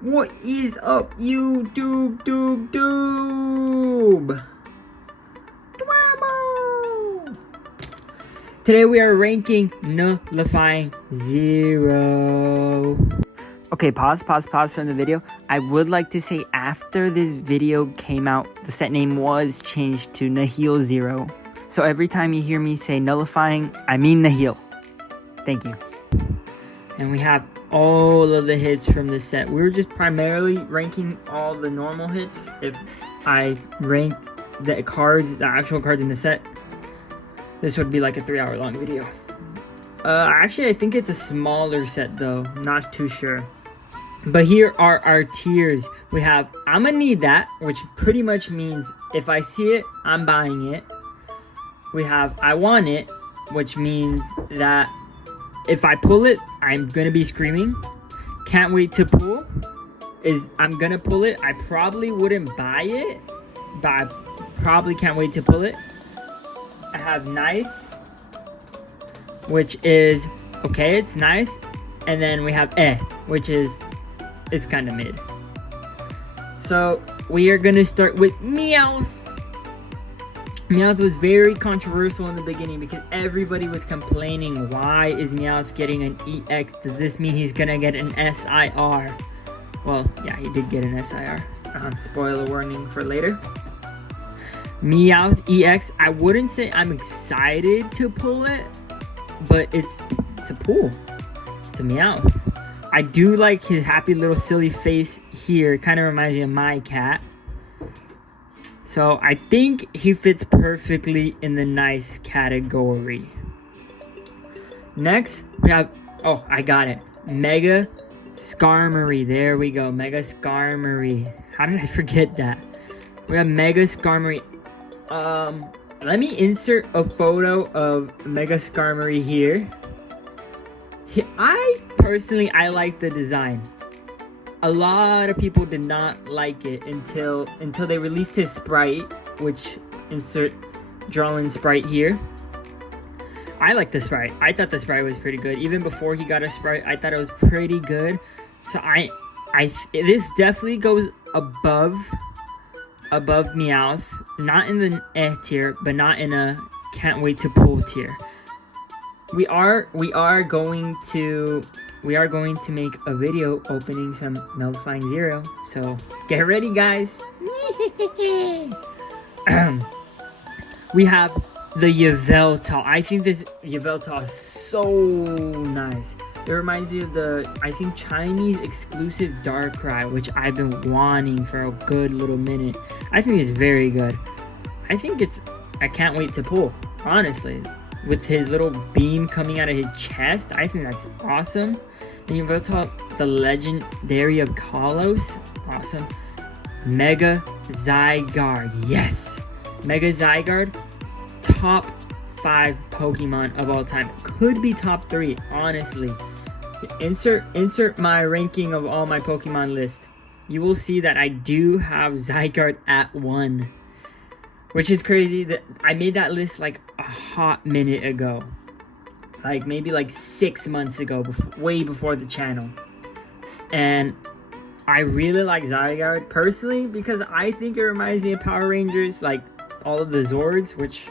What is up, YouTube, Tube? Today we are ranking Nullifying 0. Okay, pause from the video. I would like to say after this video came out, the set name was changed to Nihil 0. So every time you hear me say nullifying, I mean Nihil. Thank you. And we have all of the hits from this set. We were just primarily ranking all the normal hits. If I ranked the cards, the actual cards in the set, this would be like a 3-hour long video. Actually, I think it's a smaller set though. I'm not too sure. But here are our tiers. We have I'ma need that, which pretty much means if I see it, I'm buying it. We have I want it, which means that if I pull it, I'm gonna be screaming. Can't wait to pull is I'm gonna pull it. I probably wouldn't buy it, but I probably can't wait to pull it. I have nice, which is okay, it's nice. And then we have which is it's kind of mid. So we are gonna start with Meowth. Meowth was very controversial in the beginning because everybody was complaining, why is Meowth getting an EX? Does this mean he's gonna get an SIR? Well, yeah, he did get an SIR. Spoiler warning for later. Meowth EX, I wouldn't say I'm excited to pull it, but it's a pull. It's a Meowth. I do like his happy little silly face here. It kind of reminds me of my cat. So I think he fits perfectly in the nice category. Next, we have, oh, I got it. Mega Skarmory. There we go. Mega Skarmory. How did I forget that? We have Mega Skarmory. Let me insert a photo of Mega Skarmory here. I like the design. A lot of people did not like it until they released his sprite, which insert drawing sprite here. I like the sprite. I thought the sprite was pretty good. Even before he got a sprite, I thought it was pretty good. So this definitely goes above Meowth. Not in the tier, but not in a can't wait to pull tier. We are going to make a video opening some Nullifying 0. So get ready, guys. We have the Yveltal. I think this Yveltal is so nice. It reminds me of the, I think, Chinese exclusive Darkrai, which I've been wanting for a good little minute. I think it's very good. I can't wait to pull, honestly. With his little beam coming out of his chest, I think that's awesome. And Yveltal, the legendary of Kalos, awesome. Mega Zygarde, yes! Mega Zygarde, top 5 Pokemon of all time. Could be top 3, honestly. Insert my ranking of all my Pokemon list. You will see that I do have Zygarde at 1. Which is crazy that I made that list like a hot minute ago. Like maybe like 6 months ago, way before the channel. And I really like Zygarde personally because I think it reminds me of Power Rangers, like all of the Zords, which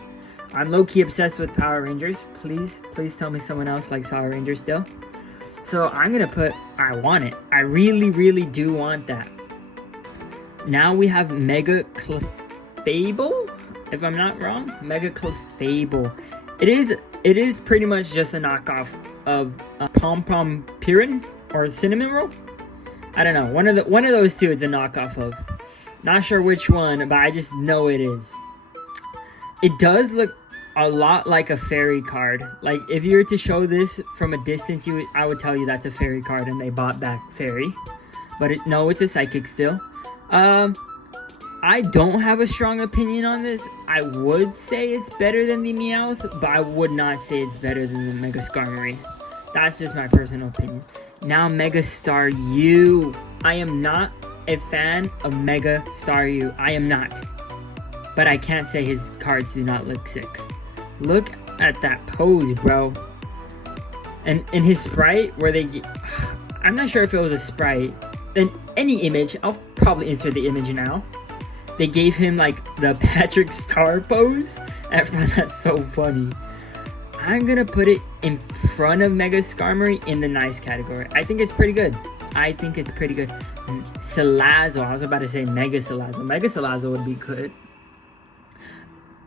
I'm low-key obsessed with Power Rangers. Please tell me someone else likes Power Rangers still. So I'm gonna put, I want it. I really do want that. Now we have Mega Clefable, if I'm not wrong. Mega Clefable. It is pretty much just a knockoff of Pom Pom Purin or Cinnamon Roll. I don't know. One of those two it's a knockoff of. Not sure which one, but I just know it is. It does look a lot like a fairy card. Like if you were to show this from a distance, I would tell you that's a fairy card and they bought back fairy. But no, it's a psychic still. I don't have a strong opinion on this. I would say it's better than the Meowth, but I would not say it's better than the Mega Skarmory. That's just my personal opinion. Now Mega Staryu. I am not a fan of Mega Staryu. I am not. But I can't say his cards do not look sick. Look at that pose, bro. And in his sprite, where I'm not sure if it was a sprite. in any image. I'll probably insert the image now. They gave him like the Patrick Star pose. I find that so funny. I'm gonna put it in front of Mega Skarmory in the nice category. I think it's pretty good. Salazzle. I was about to say Mega Salazzle. Mega Salazzle would be good.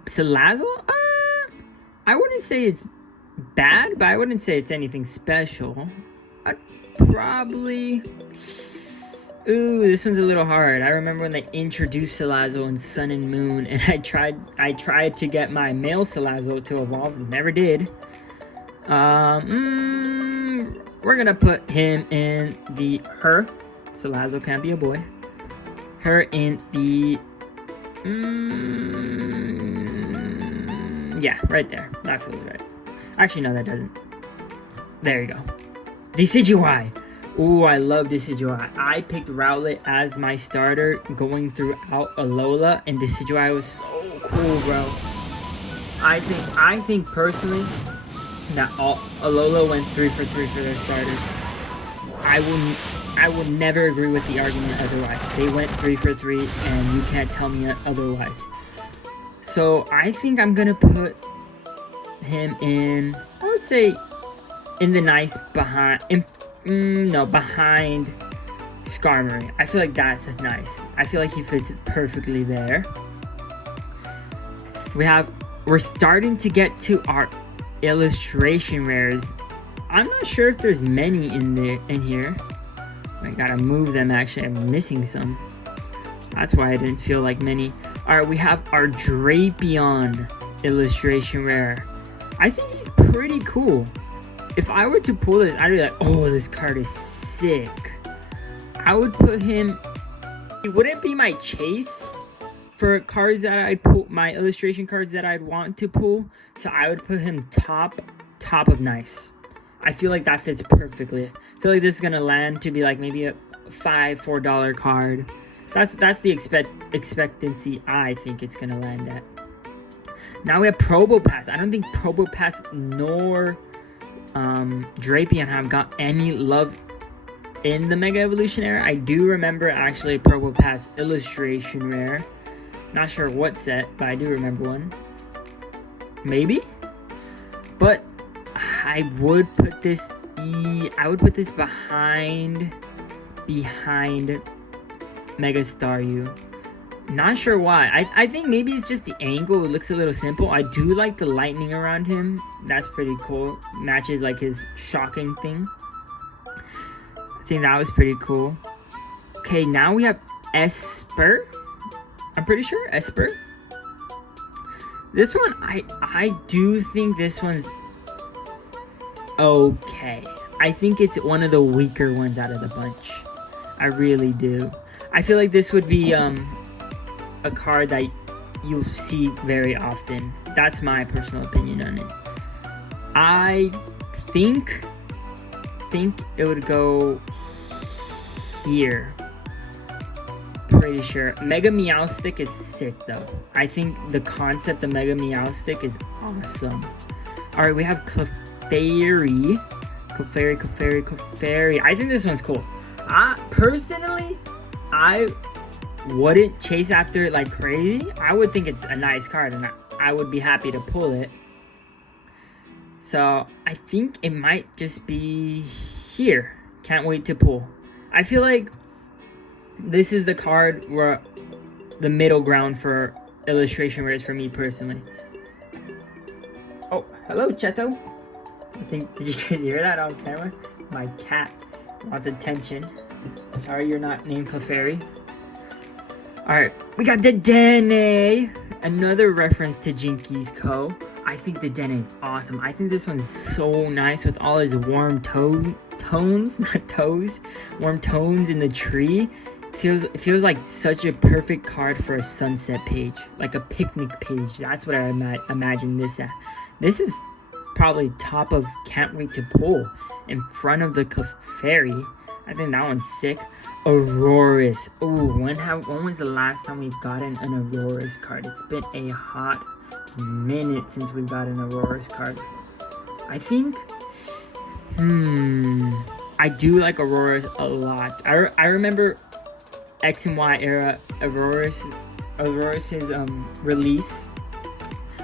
Salazzle? I wouldn't say it's bad, but I wouldn't say it's anything special. I'd probably... Ooh, this one's a little hard. I remember when they introduced Salazzle in Sun and Moon, and I tried to get my male Salazzle to evolve. Never did. We're gonna put him in the her. Salazzle can't be a boy. Her in the yeah, right there. That feels right. Actually, no, that doesn't. There you go. Decidueye. Ooh, I love Decidueye. I picked Rowlet as my starter going throughout Alola, and Decidueye was so cool, bro. I think personally that Alola went 3 for 3 for their starters. I would never agree with the argument otherwise. They went 3 for 3, and you can't tell me otherwise. So I think I'm gonna put him in, I would say, in the nice behind Skarmory. I feel like that's nice. I feel like he fits perfectly there. We're starting to get to our illustration rares. I'm not sure if there's many in here. I gotta move them. Actually, I'm missing some. That's why I didn't feel like many. Alright, we have our Drapion illustration rare. I think he's pretty cool. If I were to pull this, I'd be like, oh, this card is sick. I would put him... It wouldn't be my chase for cards that I'd pull, my illustration cards that I'd want to pull. So I would put him top of nice. I feel like that fits perfectly. I feel like this is going to land to be like maybe a $4 card. That's the expectancy I think it's going to land at. Now we have Probopass. I don't think Probopass nor Drapion have got any love in the Mega Evolution era. I do remember actually a Probopass illustration rare. Not sure what set, but I do remember one. Maybe? But I would put this behind Mega Staryu. Not sure why. I think maybe it's just the angle. It looks a little simple. I do like the lightning around him. That's pretty cool. Matches like his shocking thing. I think that was pretty cool. Okay, now we have Esper. I'm pretty sure Esper. This one, I do think this one's okay. I think it's one of the weaker ones out of the bunch. I really do. I feel like this would be a card that you'll see very often. That's my personal opinion on it. I think it would go here. Pretty sure. Mega Meowstic is sick though. I think the concept of Mega Meowstic is awesome. Alright, we have Clefairy. I think this one's cool. Personally, I wouldn't chase after it like crazy. I would think it's a nice card and I would be happy to pull it. So I think it might just be here. Can't wait to pull. I feel like this is the card where the middle ground for illustration rares for me personally. Oh, hello Cheto. Did you guys hear that on camera? My cat wants attention. Sorry you're not named Clefairy. Alright, we got Dedenne. Another reference to Jinkies Co. I think Dedenne is awesome. I think this one's so nice with all his warm tones, not toes, warm tones in the tree. It feels like such a perfect card for a sunset page, like a picnic page. That's what I imagine this at. This is probably top of can't wait to pull in front of the Clefairy. I think that one's sick. Aurorus. Ooh, when was the last time we've gotten an Aurorus card? It's been a hot minute since we've got an Aurorus card. I think, I do like Auroras a lot. I remember X and Y era Auroras' release.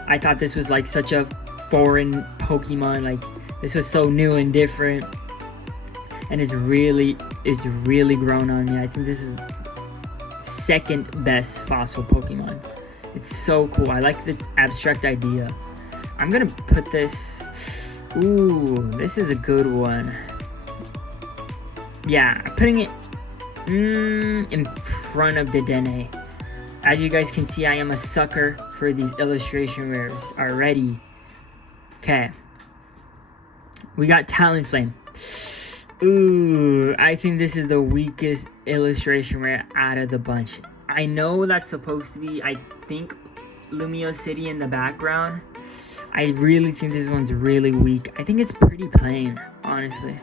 I thought this was like such a foreign Pokemon. Like, this was so new and different, and it's really grown on me. I think this is second best fossil Pokemon. It's so cool. I like this abstract idea. I'm gonna put this. Ooh, this is a good one. Yeah, I'm putting it in front of the Dedenne. As you guys can see, I am a sucker for these illustration rares already. Okay. We got Talonflame. Ooh, I think this is the weakest illustration rare out of the bunch. I know that's supposed to be, I think, Lumio City in the background. I really think this one's really weak. I think it's pretty plain, honestly.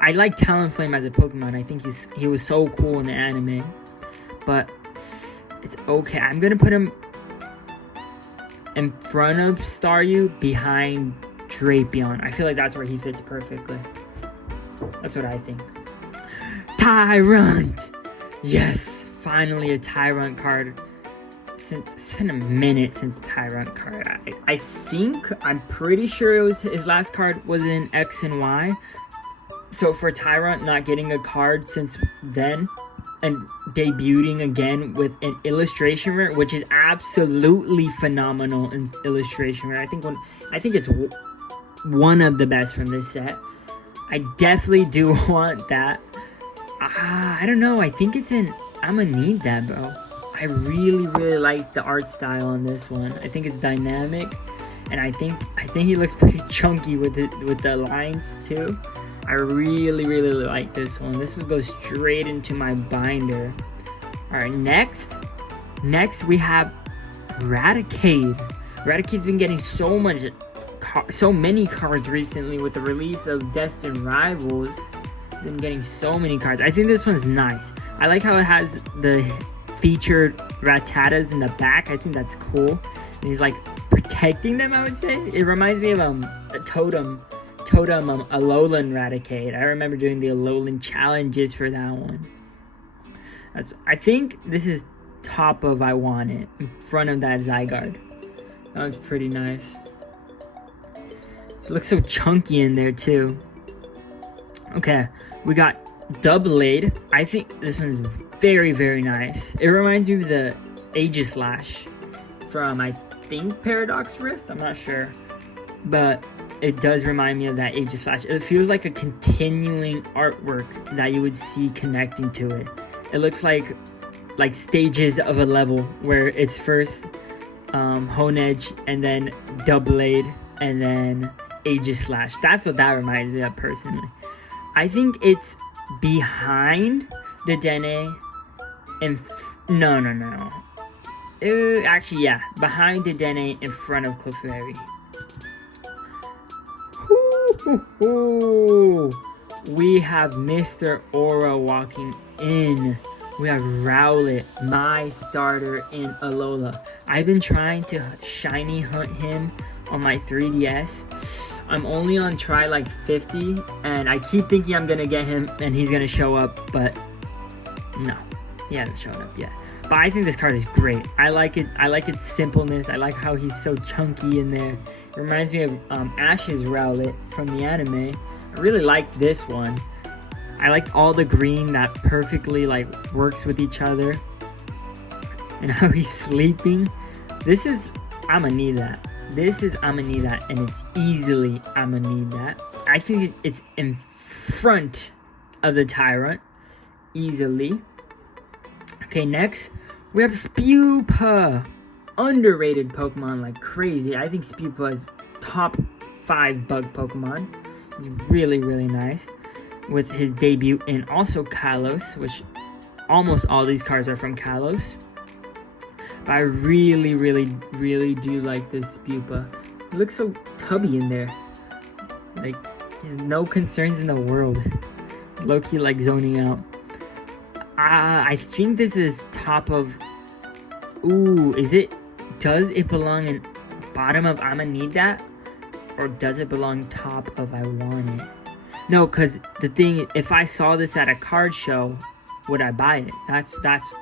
I like Talonflame as a Pokemon. I think he was so cool in the anime. But it's okay. I'm gonna put him in front of Staryu, behind Drapion. I feel like that's where he fits perfectly. That's what I think. Tyrant! Yes! Finally a Tyrant card. It's been a minute since Tyrant card. I'm pretty sure it was his last card was in X and Y. So for Tyrant not getting a card since then, and debuting again with an illustration rare, which is absolutely phenomenal in illustration rare. I think it's one of the best from this set. I definitely do want that. I don't know. I think it's in. I'm gonna need that, bro. I really like the art style on this one. I think it's dynamic, and I think he looks pretty chunky with the lines too. I really like this one. This will go straight into my binder. All right, next we have Raticate. Raticate's been getting so many cards recently with the release of Destined Rivals. Been getting so many cards. I think this one's nice. I like how it has the featured Rattatas in the back. I think that's cool. And he's like protecting them, I would say. It reminds me of a Totem, Alolan Raticate. I remember doing the Alolan challenges for that one. I think this is top of I Want It, in front of that Zygarde. That was pretty nice. It looks so chunky in there too. Okay, we got Doublade. I think this one's very nice. It reminds me of the Aegislash from, I think, Paradox Rift. I'm not sure, but it does remind me of that Aegislash. It feels like a continuing artwork that you would see connecting to it. It looks like stages of a level where it's first Honedge, and then Doublade, and then Aegislash. That's what that reminds me of personally. I think it's behind the Dedenne and no. Actually, yeah, behind the Dedenne in front of Clefairy. We have Mr. Aura walking in. We have Rowlet, my starter in Alola. I've been trying to shiny hunt him on my 3DS. I'm only on try like 50, and I keep thinking I'm gonna get him and he's gonna show up, but no, he hasn't shown up yet. But I think this card is great. I like it. I like its simpleness. I like how he's so chunky in there. It reminds me of Ash's Rowlet from the anime. I really like this one. I like all the green that perfectly like works with each other, and how he's sleeping. This is, I'm gonna need that. I'm gonna need that, and it's easily I'm gonna need that. I think it's in front of the Tyrant, easily. Okay, next we have Spewpa. Underrated Pokemon like crazy. I think Spewpa is top 5 bug Pokemon. He's really nice. With his debut in also Kalos, which almost all these cards are from Kalos. But I really do like this Spewpa. He looks so tubby in there. Like, there's no concerns in the world. Low-key like zoning out. I think this is top of... Ooh, is it... Does it belong in bottom of I'ma Need That? Or does it belong top of I Want It? No, because the thing, if I saw this at a card show, would I buy it? That's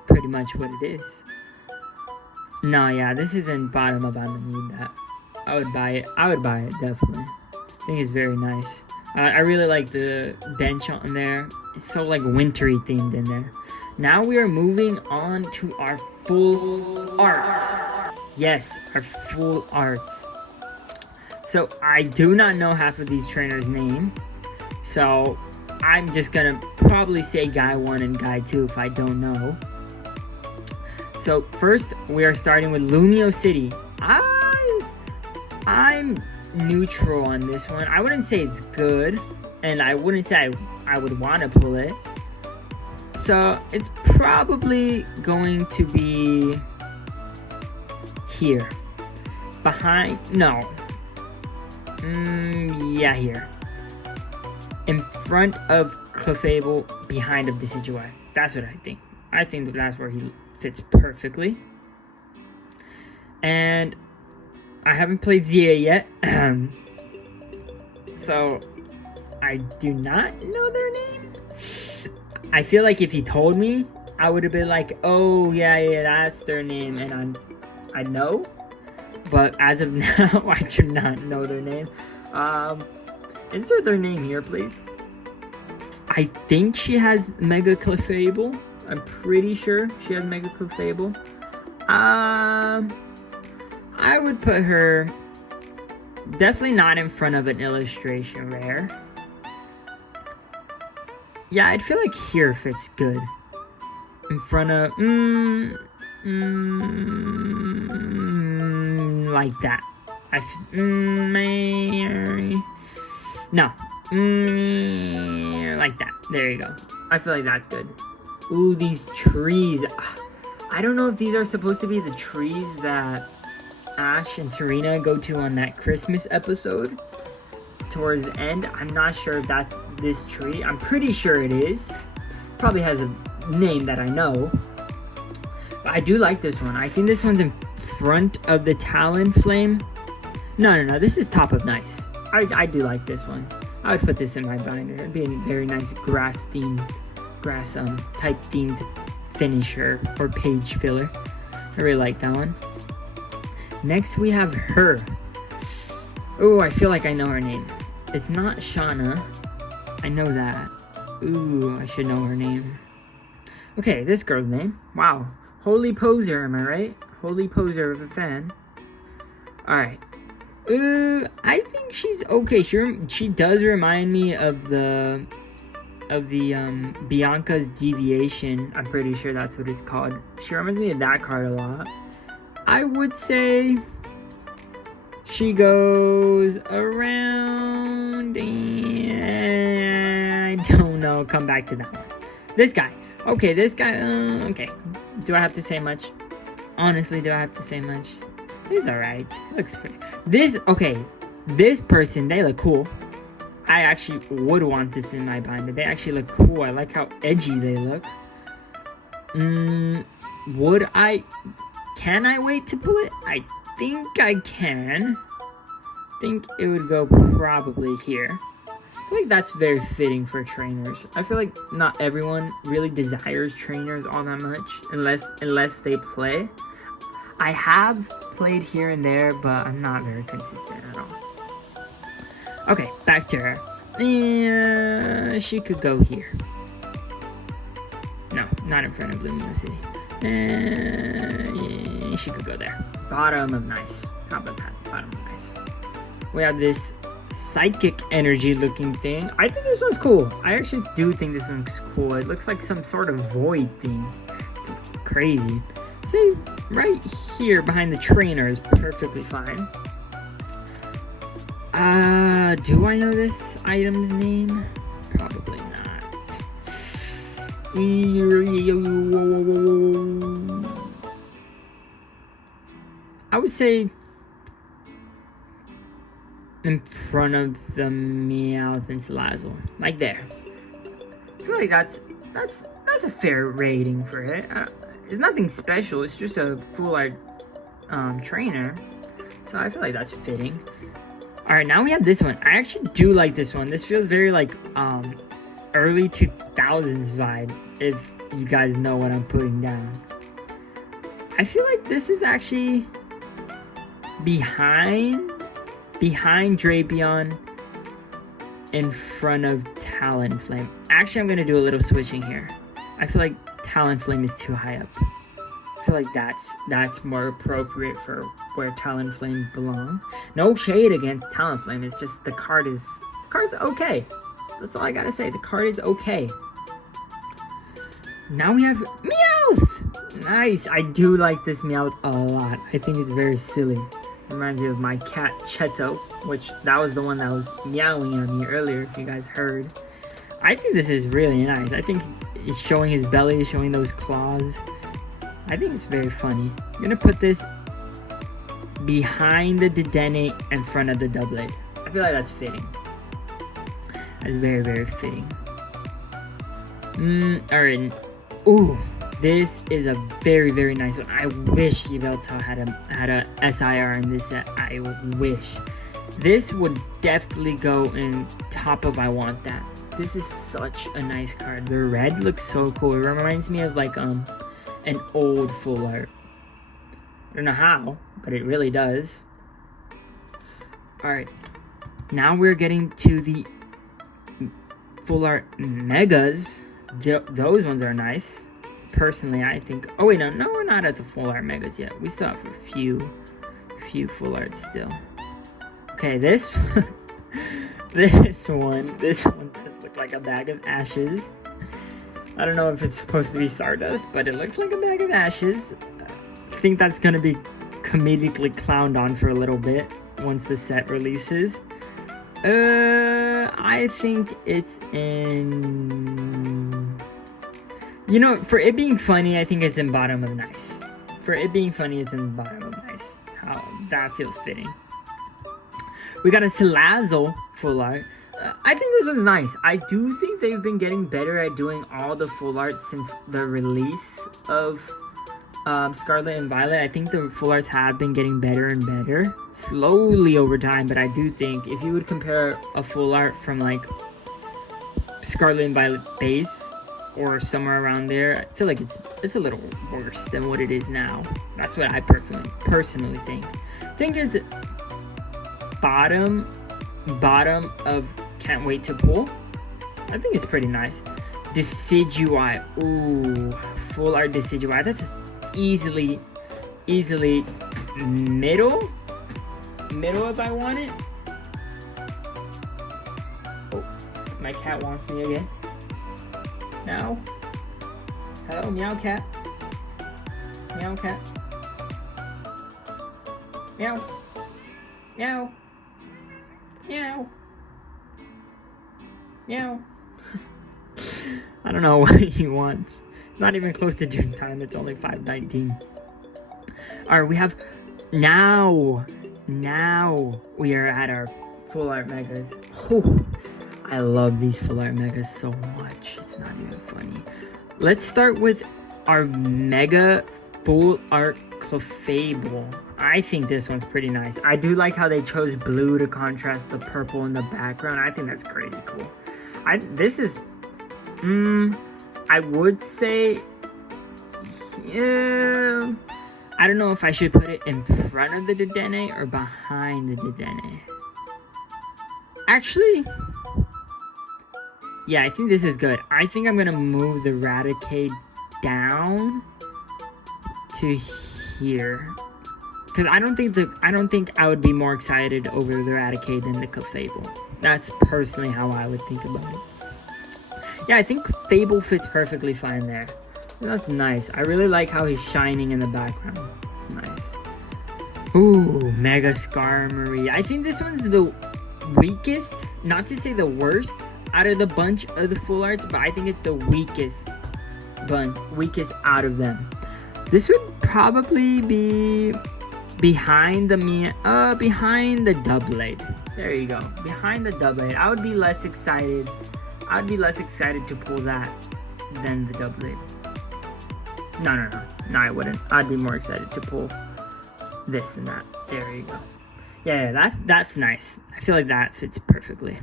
pretty much what it is. No, yeah, this isn't bottom of I don't need that. I would buy it. I would buy it, definitely. I think it's very nice. I really like the bench on there. It's so like wintry themed in there. Now we are moving on to our full arts. Yes, our full arts. So I do not know half of these trainers' name. So I'm just gonna probably say guy 1 and guy 2 if I don't know. So first we are starting with Lumio City. I'm neutral on this one. I wouldn't say it's good, and I wouldn't say I would want to pull it. So it's probably going to be here. Behind, no. Yeah, here. In front of Clefable, behind of Decidueye. That's what I think. I think that's where he fits perfectly. And I haven't played Zia yet. So I do not know their name. I feel like if he told me, I would have been like, oh yeah, that's their name, and I know. But as of now, I do not know their name. Insert their name here, please. I think she has Mega Clefable. I'm pretty sure she has Mega Clefable. I would put her definitely not in front of an illustration rare. Yeah, I'd feel like here fits good. In front of like that. No. Like that. There you go. I feel like that's good. Ooh, these trees. I don't know if these are supposed to be the trees that Ash and Serena go to on that Christmas episode towards the end. I'm not sure if that's this tree. I'm pretty sure it is. Probably has a name that I know. But I do like this one. I think this one's in front of the Talonflame. No. This is top of nice. I do like this one. I would put this in my binder. It'd be a very nice grass type themed finisher or page filler. I really like that one. Next we have her. Oh, I feel like I know her name. It's not Shauna. I know that. Ooh, I should know her name. Okay, this girl's name. Wow. Holy Poser, am I right? Holy Poser of a fan. Alright. I think she's okay. She does remind me of the Bianca's Deviation. I'm pretty sure that's what it's called. She reminds me of that card a lot. I would say she goes around, and I don't know. Come back to that one. This guy. Okay, this guy. Okay. Do I have to say much? Honestly, do I have to say much? He's alright. Looks pretty. This person, they look cool. I actually would want this in my binder. They actually look cool. I like how edgy they look. Can I wait to pull it? I think I can. Think it would go probably here. I feel like that's very fitting for trainers. I feel like not everyone really desires trainers all that much unless they play. I have played here and there, but I'm not very consistent at all. Okay, back to her. Yeah, she could go here. No, not in front of Lumio City. Yeah, she could go there. Bottom of nice. How about that? Bottom of nice. We have this psychic energy looking thing. I think this one's cool. I actually do think this one's cool. It looks like some sort of void thing. Crazy. See, right here behind the trainer is perfectly fine. Do I know this item's name? Probably not. I would say in front of the Meowth and Salazzle. Like there. I feel like that's a fair rating for it. It's nothing special, it's just a full art trainer. So I feel like that's fitting. All right, now we have this one. I actually do like this one. This feels very like early 2000s vibe, if you guys know what I'm putting down. I feel like this is actually behind Drapion, in front of Talonflame. Actually, I'm gonna do a little switching here. I feel like Talonflame is too high up. I feel like that's more appropriate for where Talonflame belong. No shade against Talonflame. It's just the card's okay. That's all I gotta say. The card is okay. Now we have Meowth. Nice. I do like this Meowth a lot. I think it's very silly. Reminds me of my cat Cheto, which that was the one that was meowing at me earlier, if you guys heard. I think this is really nice. I think it's showing his belly, showing those claws. I think it's very funny. I'm gonna put this behind the Dedenne, in front of the Doublade. I feel like that's fitting. That's very, very fitting. Alright. Ooh, this is a very, very nice one. I wish Yveltal had a SIR in this set. I wish. This would definitely go in top of I want that. This is such a nice card. The red looks so cool. It reminds me of like an old full art. I don't know how, but it really does. Alright. Now we're getting to the full art megas. Those ones are nice. Personally, I think. Oh wait, no, we're not at the full art megas yet. We still have a few full arts still. Okay, this one does look like a bag of ashes. I don't know if it's supposed to be Stardust, but it looks like a bag of ashes. I think that's gonna be comedically clowned on for a little bit once the set releases. I think it's in... You know, for it being funny, I think it's in bottom of nice. For it being funny, it's in bottom of nice. How that feels fitting. We got a Salazzle full art. I think this one's nice. I do think they've been getting better at doing all the full art since the release of Scarlet and Violet. I think the full arts have been getting better and better slowly over time, but I do think if you would compare a full art from like Scarlet and Violet base or somewhere around there, I feel like it's a little worse than what it is now. That's what I personally think. I think it's bottom of Can't Wait to Pull. I think it's pretty nice. Decidueye. Ooh, full art Decidueye. That's easily middle if I want it. Oh, my cat wants me again. Now. Hello, meow cat. Meow cat. Meow. Meow. Meow. Meow. I don't know what he wants. Not even close to June time. It's only 5:19. Alright, we have now we are at our full art megas. Whew. I love these full art megas so much. It's not even funny. Let's start with our mega full art Clefable. I think this one's pretty nice. I do like how they chose blue to contrast the purple in the background. I think that's crazy cool. This is I would say, yeah, I don't know if I should put it in front of the Dedenne or behind the Dedenne. Actually, yeah, I think this is good. I think I'm gonna move the Raticate down to here, because I don't think I would be more excited over the Raticate than the Clefable. That's personally how I would think about it. Yeah, I think Fable fits perfectly fine there. That's nice. I really like how he's shining in the background. It's nice. Ooh, Mega Skarmory. I think this one's the weakest, not to say the worst, out of the bunch of the full arts, but I think it's the weakest out of them. This would probably be behind the Doublade. There you go. Behind the Doublade. I would be less excited to pull that than the Doublade. No, I wouldn't. I'd be more excited to pull this than that. There you go. Yeah, that's nice. I feel like that fits perfectly.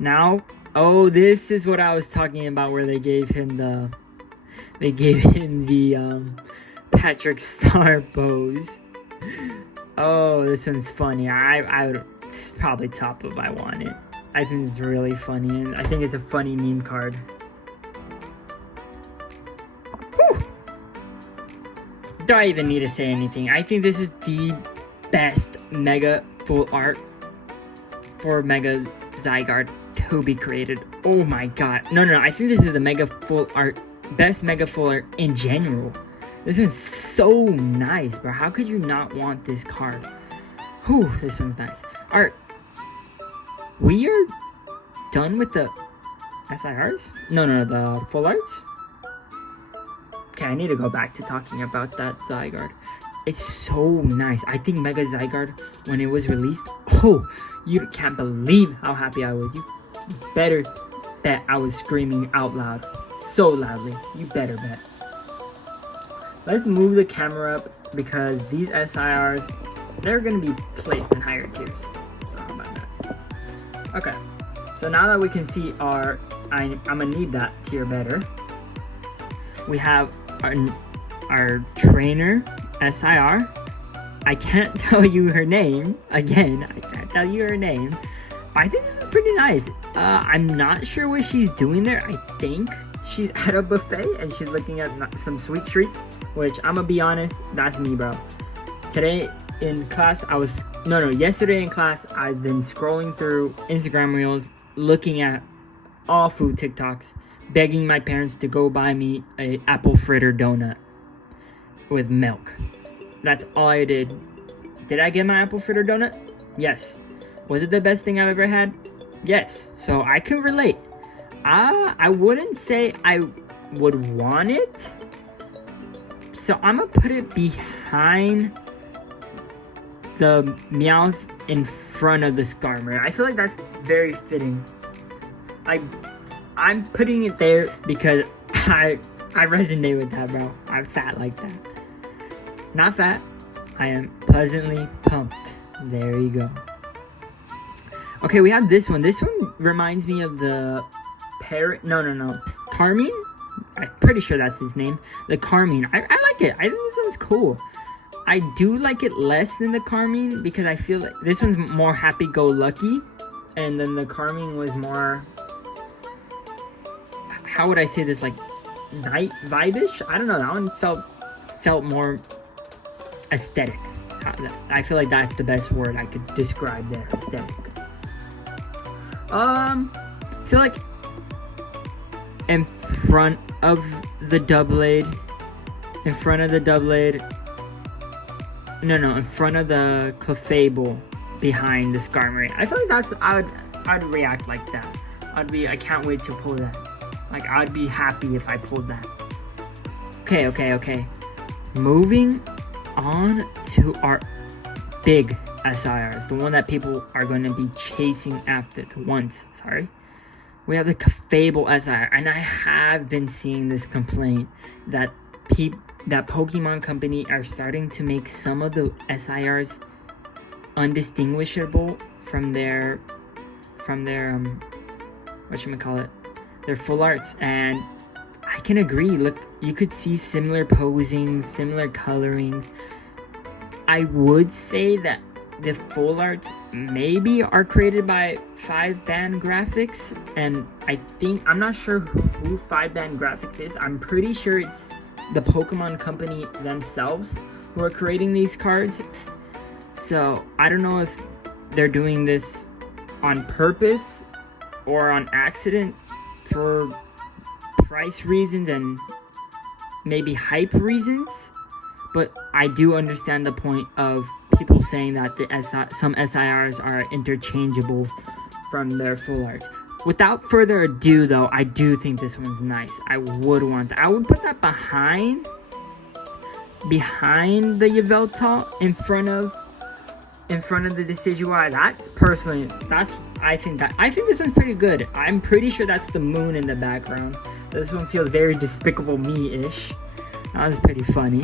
Now, oh, this is what I was talking about, where they gave him the Patrick Star pose. Oh, this one's funny. I would, it's probably top of I want it. I think it's really funny, and I think it's a funny meme card. Whew. Do I even need to say anything? I think this is the best Mega full art for Mega Zygarde to be created. Oh my god. No, I think this is the Mega full art, best Mega full art in general. This one's so nice, bro. How could you not want this card? Whew, this one's nice. Alright. We are done with the SIRs? No, the full arts? Okay, I need to go back to talking about that Zygarde. It's so nice. I think Mega Zygarde, when it was released, oh, you can't believe how happy I was. You better bet I was screaming out loud. So loudly. You better bet. Let's move the camera up because these SIRs, they're going to be placed in higher tiers. So how about that? Okay. So now that we can see I'm going to need that tier better. We have our trainer SIR. I can't tell you her name. Again, I can't tell you her name. But I think this is pretty nice. I'm not sure what she's doing there. I think she's at a buffet and she's looking at some sweet treats. Which, I'm gonna be honest, that's me, bro. Today in class, yesterday in class, I've been scrolling through Instagram Reels, looking at all food TikToks, begging my parents to go buy me a apple fritter donut with milk. That's all I did. Did I get my apple fritter donut? Yes. Was it the best thing I've ever had? Yes. So I can relate. I wouldn't say I would want it. So I'm gonna put it behind the Meowth in front of the Skarmory. I feel like that's very fitting. I'm putting it there because I resonate with that, bro. I'm fat like that. Not fat. I am pleasantly pumped. There you go. Okay, we have this one. This one reminds me of the parrot. No. Carmine? I'm pretty sure that's his name. The Carmine. I like it. I think this one's cool. I do like it less than the Carmine because I feel like this one's more happy-go-lucky. And then the Carmine was more... How would I say this? Like, night vibe-ish? I don't know. That one felt more aesthetic. I feel like that's the best word I could describe there. Aesthetic. I feel like in front of the Doublade, in front of the Clefable, behind the Skarmory. I feel like that's, I'd react like that. I can't wait to pull that. Like, I'd be happy if I pulled that. Okay. Moving on to our big SIRs, the one that people are going to be chasing after we have the Clefable SIR, and I have been seeing this complaint that Pokemon Company are starting to make some of the SIRs undistinguishable from their their full arts, and I can agree. Look, you could see similar posings, similar colorings. I would say that the full arts maybe are created by 5-band graphics, and I'm not sure who 5-band graphics is. I'm pretty sure it's the Pokemon Company themselves who are creating these cards. So I don't know if they're doing this on purpose or on accident for price reasons and maybe hype reasons, but I do understand the point of people saying that some SIRs are interchangeable from their full arts. Without further ado, though, I do think this one's nice. I would want that. I would put that behind the Yveltal in front of the Decidueye. I think this one's pretty good. I'm pretty sure that's the moon in the background. This one feels very Despicable Me-ish. That was pretty funny.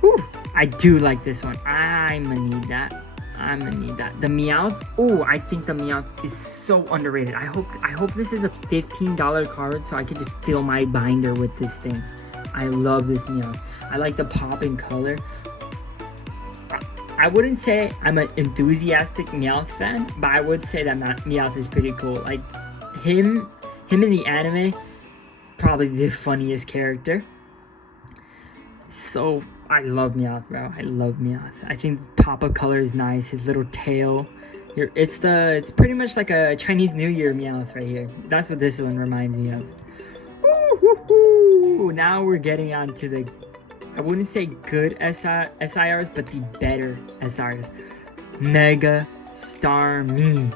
Whew, I do like this one. I'm gonna need that. I'm gonna need that. The Meowth. Oh, I think the Meowth is so underrated. I hope this is a $15 card so I can just fill my binder with this thing. I love this Meowth. I like the pop and color. I wouldn't say I'm an enthusiastic Meowth fan, but I would say that Meowth is pretty cool. Like him in the anime, probably the funniest character. So I love Meowth, bro. I love Meowth. I think pop-up color is nice. His little tail. It's pretty much like a Chinese New Year Meowth right here. That's what this one reminds me of. Ooh, now we're getting on to the, I wouldn't say good SIRs, but the better SIRs. Mega Star Me.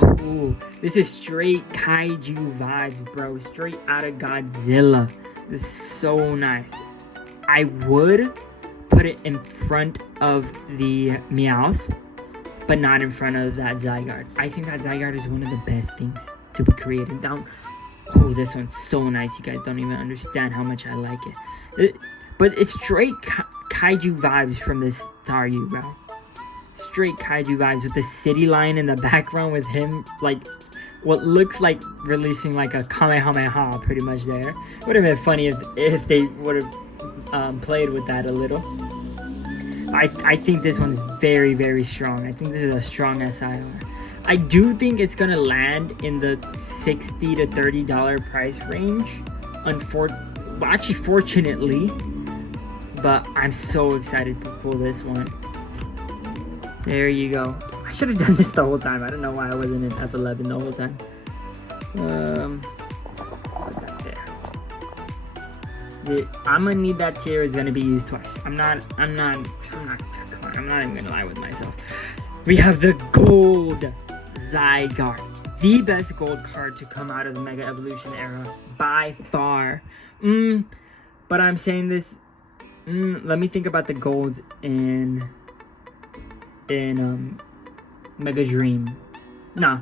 Oh, this is straight kaiju vibes, bro. Straight out of Godzilla. This is so nice. I would put it in front of the Meowth, but not in front of that Zygarde. I think that Zygarde is one of the best things to be created. Oh, this one's so nice. You guys don't even understand how much I like it. But it's straight kaiju vibes from this Staryu, bro. Straight kaiju vibes with the city line in the background with him, like, what looks like releasing like a Kamehameha pretty much there. Would have been funny if they would have played with that a little. I think this one's very, very strong. I think this is a strong SIR. I do think it's gonna land in the $60 to $30 price range. Actually, fortunately, but I'm so excited to pull this one. There you go. I should have done this the whole time. I don't know why I wasn't in F11 the whole time. Put that there. I'm gonna need that tier is gonna be used twice. I'm not even gonna lie with myself. We have the gold Zygarde, the best gold card to come out of the Mega Evolution era by far. But I'm saying this. Let me think about the golds in Mega Dream. Nah,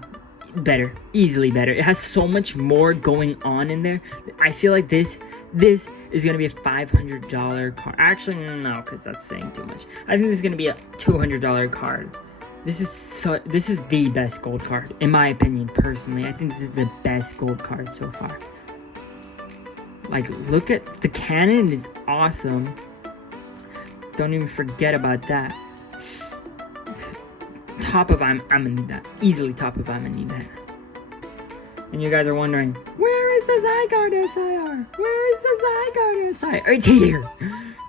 better, easily better. It has so much more going on in there. I feel like this is gonna be a $500 card. Actually, no, because that's saying too much. I think this is gonna be a $200 card. This is the best gold card in my opinion. Personally, I think this is the best gold card so far. Like, look at the cannon is awesome. Don't even forget about that. Top of I'm gonna need that. Easily top of I'm gonna need that. And you guys are wondering, where is the Zygarde SIR? Where is the Zygarde SIR? It's here!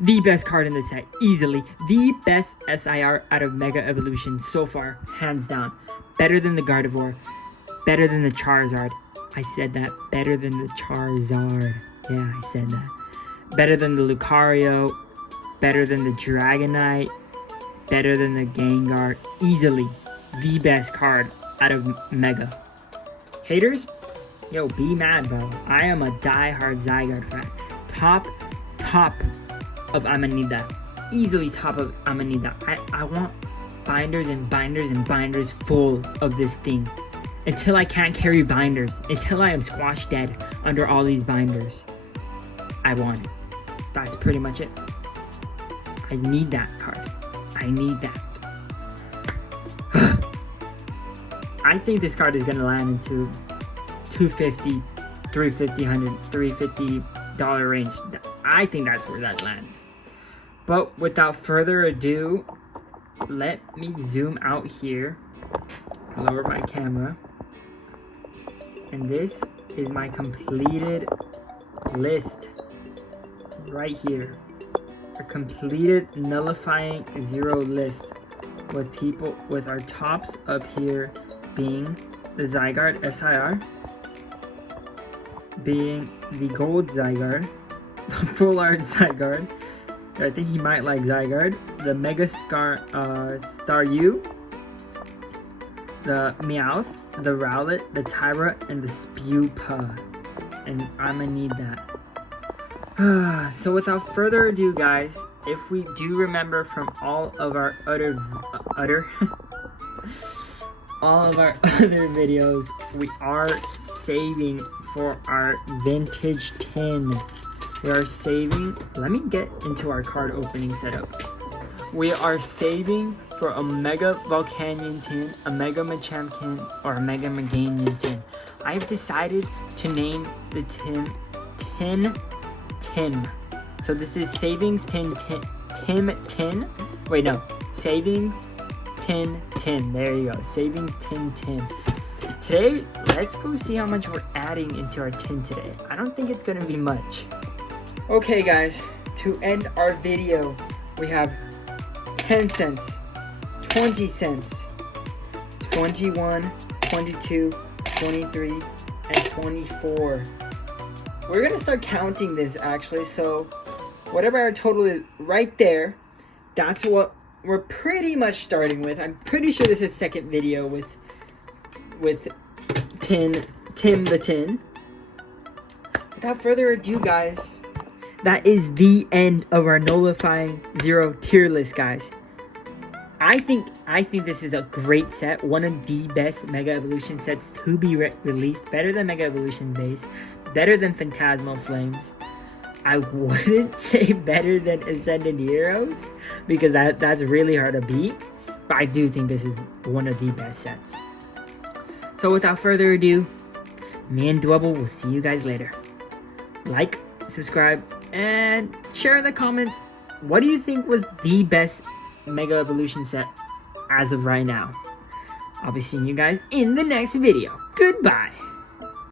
The best card in the set. Easily. The best SIR out of Mega Evolution so far. Hands down. Better than the Gardevoir. Better than the Charizard. I said that. Better than the Charizard. Yeah, I said that. Better than the Lucario. Better than the Dragonite. Better than the Gengar. Easily the best card out of Mega. Haters? Yo, be mad, bro. I am a die-hard Zygarde fan. Top of I'ma need that. Easily top of I'ma need that. I want binders and binders and binders full of this thing. Until I can't carry binders. Until I am squashed dead under all these binders. I want it. That's pretty much it. I need that card. I need that. I think this card is gonna land into $250, $350, $350 range. I think that's where that lands. But without further ado, let me zoom out here, lower my camera, and this is my completed list right here. A completed nullifying 0 list with our tops up here being the Zygarde SIR, being the gold Zygarde, the full art Zygarde. I think he might like Zygarde, the Mega Staryu, the Meowth, the Rowlet, the Tyra, and the Spewpa. And I'ma need that. So without further ado, guys, if we do remember from all of our other videos, we are saving for our vintage tin. We are saving. Let me get into our card opening setup. we are saving for a Mega Volcanion tin, a Mega Machamp tin, or a Mega Meganium tin. I've decided to name the tin Tim. So this is Savings Tin. Wait, no. Savings Tin. There you go. Savings Tin. Today, let's go see how much we're adding into our tin today. I don't think it's going to be much. Okay, guys. To end our video, we have 10 cents, 20 cents, 21, 22, 23, and 24. We're gonna start counting this actually, so whatever our total is right there, that's what we're pretty much starting with. I'm pretty sure this is second video with Tim the Tin. Without further ado, guys, that is the end of our Nullifying Zero tier list, guys. I think this is a great set, one of the best Mega Evolution sets to be released. Better than Mega Evolution Base, better than Phantasmal Flames. I wouldn't say better than Ascended Heroes because that's really hard to beat, but I do think this is one of the best sets. So without further ado, me and Dwebble will see you guys later. Like, subscribe, and share in the comments, what do you think was the best Mega Evolution set as of right now? I'll be seeing you guys in the next video. Goodbye.